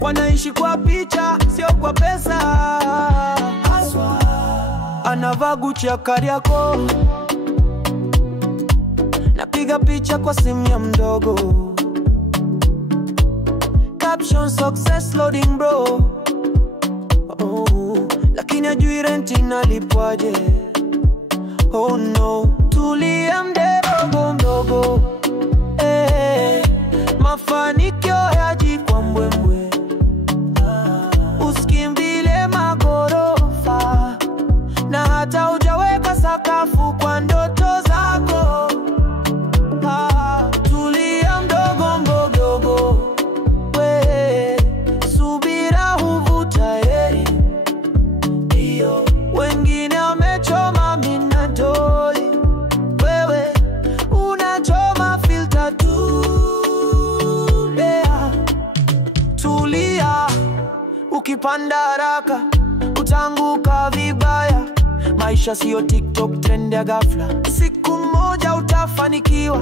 wanaishi kwa picha, sio kwa pesa. Haswa anavaa Gucci ya Kariakoo, napiga picha kwa simu ya mdogo. Caption success loading bro. Lakini ajui rent inalipwaje. Oh no, tulia mdogo mdogo. Mafanikio yaji kwa mbwembwe. Usikimbile magorofa, na hata hujaweka sakafu kwa ndoto zako. Tulia mdogo mdogo. Subira huvuta heri. Wengine wamechoma minadoli, wewe unachoma filter tu. Tulia, ukipanda haraka utanguka vibaya. Maisha sio TikTok trend ya ghafla, siku moja utafanikiwa.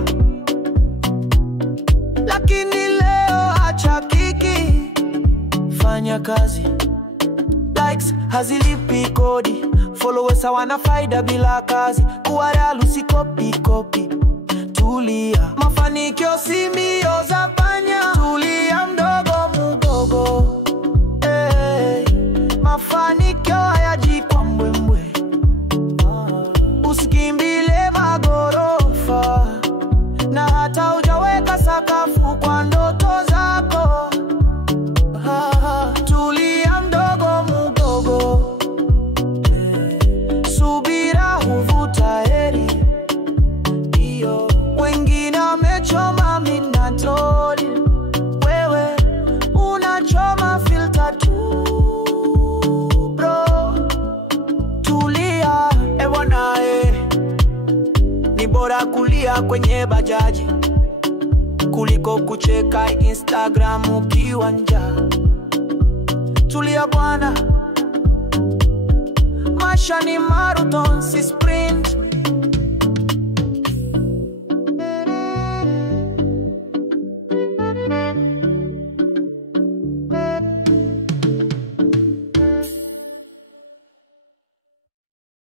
Lakini leo acha kiki, fanya kazi. Likes hazilipi kodi, followers hawana faida bila kazi. Kuwa real usikopi. Tulia, mafanikio si mbio za panya. Tulia mdogo mdogo. Mafanikio hayaji kwa mbwembwe. Usikimbile magorofa, na hata hujaweka sakafu kwa ndoto zako. Tulia mdogo mdogo. Subira huvuta heri. Wengine wamechoma minadoli, wewe unachoma filter tu bro. Tulia, bwana ni bora kulia kwenye bajaji kuliko kucheka Instagram ukiwa njaa. Tulia bwana, maisha ni marathon, si sprint.